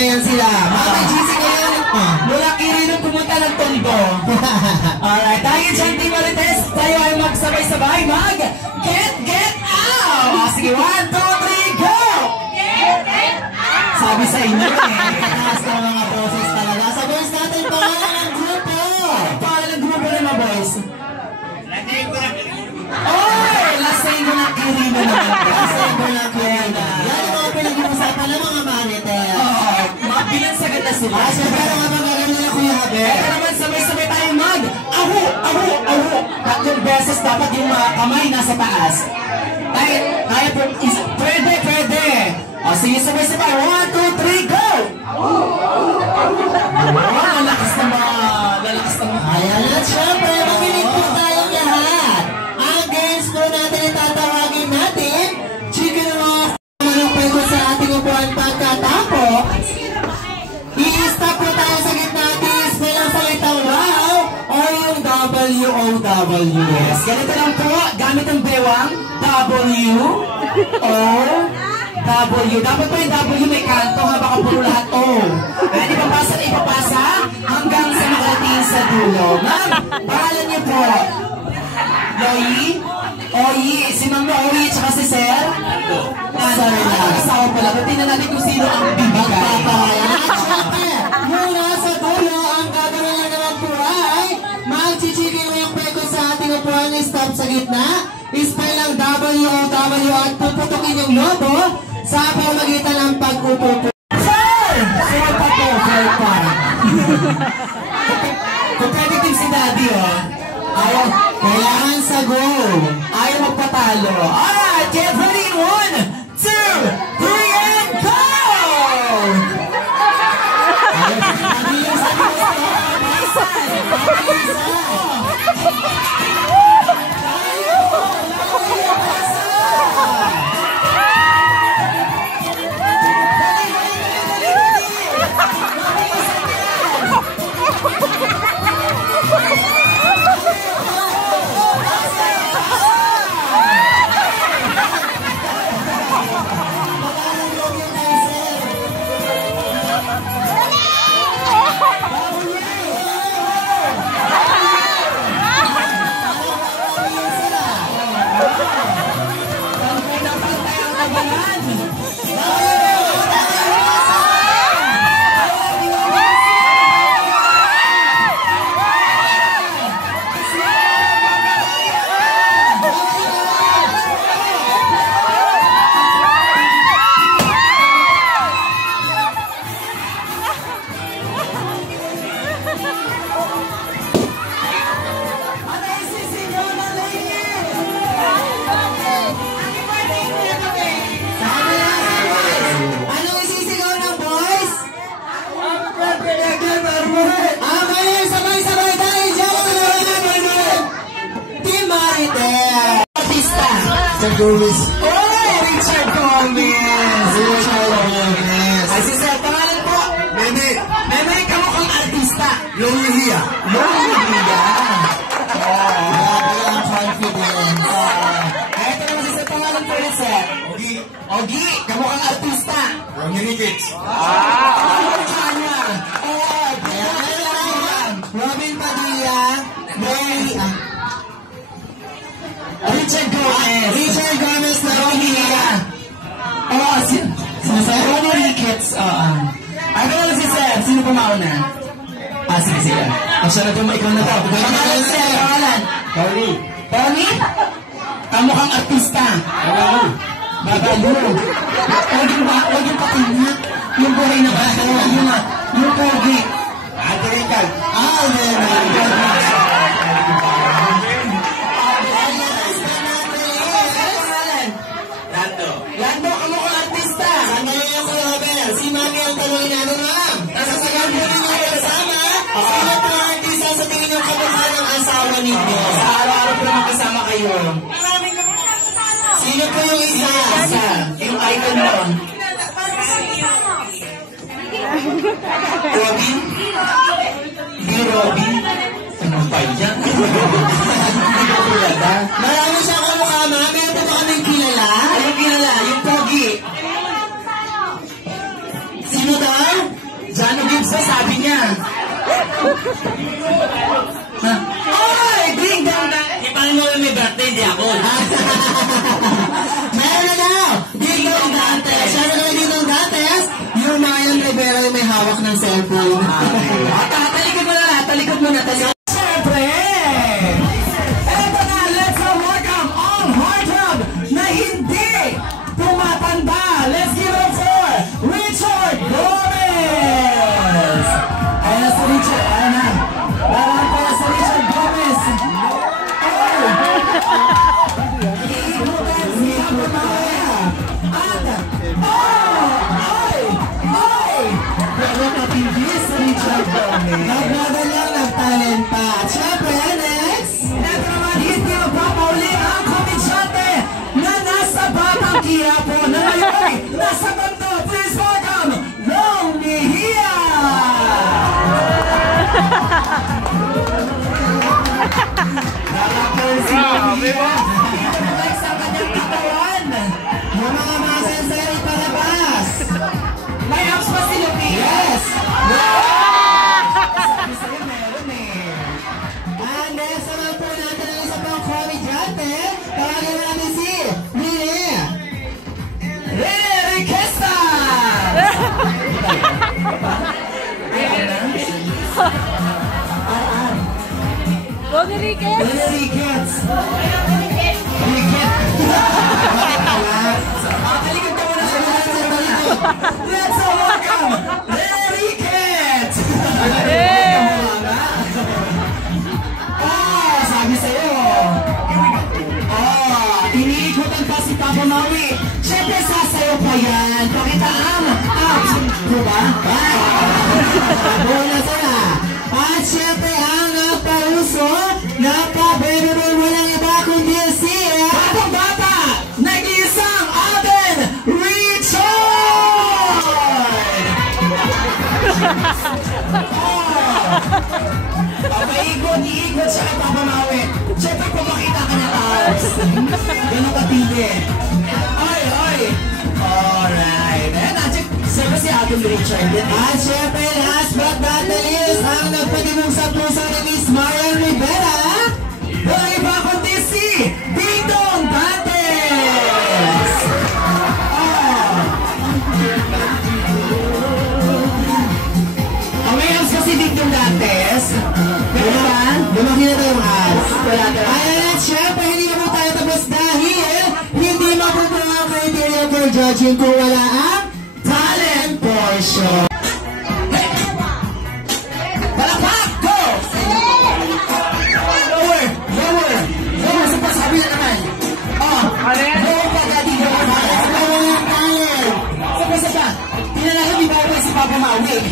na yan sila. Mga GC ngayon, mula Kirilong pumunta ng Tondo. Alright, tayo dyan, Team Marites, tayo ay magsabay-sabay get out! Sige, 1, 2, 3, go! Get out! Sabi sa inyo taas na mga boses talaga. Sa boys natin, pangalan ng grupo. Pangalan ng grupo na mga boys. Oy! Lasengo na Kirilo naman. Lasengo na Kirilo. Yan ang mga pinag-uusapan ng mga Marites. Mga binansagan na sila. Pero nga magagano na Kuya Javier. Kaya naman sabay-sabay tayo ahu! Tatlong beses dapat yung mga kamay nasa taas. Kaya pwede. O sige, sabay-sabay. 1, 2, 3, go! Lalakas na mga. Ayan at syempre, makinig po tayong lahat. Ang games po natin itatawagin natin. Chicken Rock. Manong pwede sa ating upuan pagkatapos. I-stop po tayo sa gitna natin. Spell ang salitang wow o yung W-O-W. Yes, ganito lang po. Gamit ang bewang W-O-W. Dapat po yung W may kanto ha. Baka puro lahat O. Kaya ipapasa hanggang sa makarating sa dulo. Ma'am, pangalan niyo po. Oyi, si Ma'am Oyi, tsaka si Sir? Sorry lang. Asawa pala. Tingnan natin kung sino ang bibigay. Mula sa dulo, ang gagawin lang naman po ay mag-chichikin mo yung peko sa ating upuan. Stop sa gitna. Spell lang W-O-W at puputukin yung lobo sa pamagitan ng pag-upo. Sir! Sir pa po, sir pa. Competitive si Daddy, oh. Ayaw, kailangan sa go. Ayaw magpatalo. Alright, get ready. 1, 2, 3, and go! Gomez. Oh, Richard Gomez! Ay, si Sir, pangalan po. Meme, kamukhang artista. Longihia. Ang confidence. Ito naman si Sir, pangalan po rin, Sir. Ogi, kamukhang artista. Romirikits. Robin Padilla. Richard Gomez na Rohia. Sir Ronnie Ricketts. Ano na si Sir? Sino pumauna? Sige. Siya na po, ikaw na to. Pangalan, Sir. Pangalan? Tony? Kamukhang artista. Babalu. Huwag yung patingna. Yung buhay na bago. Yung pogi. Adrical. Lando, kamukhang artista. Sandali ako, Robert. Si Mami ang tanongin namin, ma'am. Nasasagan po ninyo kasama. Sino po ang artista sa tingin yung kamukha ng asawa ninyo? Sa araw-araw po naman kasama kayo. Sino po yung isa? Yung icon mo? Robin? Di Robin? Ano pa yan? Marami siyang kamukha, ma'am. Meron po kaming kilala. Yung pogi. Sino daw? Jano Gibbs sabi niya. Ay! Ding dong da! Paano mo may birthday, hindi ako. Meron na daw! Ding dong Dantes! Siya na lang Ding dong Dantes, yung Mayan Rivera yung may hawak ng cellphone. Talikod mo na! Talikod mo na! Siyempre! Eto na! Let's welcome ang heartthrob na hindi tumatanda! Let's give it up for Richard Gomez! Ayan na si Richard! Ayan na! Lalaan para sa Richard Gomez! Nagbagal lang ng talent pa. Siyempre, next! Ito naman, hindi magpapauli ang komedyante na nasa Batang Quiapo na ngayon nasa Bando. Please welcome, Long Mejia! Sa kanyang katawan, yung mga muscles ay palabas. May abs pa si Lupi? Yes! Sabi sa'yo meron eh. And next naman po natin ang isa pang komedyante. Tawagan natin si Rene Riquesta! Rodriguez! Rodriguez! Let's welcome Enriquez! Sabi sa'yo. Iniikutan pa si Papa Maui. Siyempre sasayo pa yan. Pakita ang abs. Diba? Bonus na. At siyempre ang napauso, napabebe mo ng iba kundi si Batang Bata, nag-iisang Alden Richard! Paikot-ikot siya kay Papa Maui. Siyempre pumakita ka ng abs. Ganun katindi. Ay, ay. Alright. And siyempre si Alden Richard. At siyempre last but not the least, ang nagpagimong sa puso ni Miss Marian Rivera. Walang iba kundi si Ding Dong Dantes! May abs kasi Ding Dong Dantes. Diba? Lumaki na tayo mga abs. Ayan at syempre, hindi na po tayo tapos dahil hindi mapupunta ang criteria for judging kung wala ang talent portion. Papa Maui.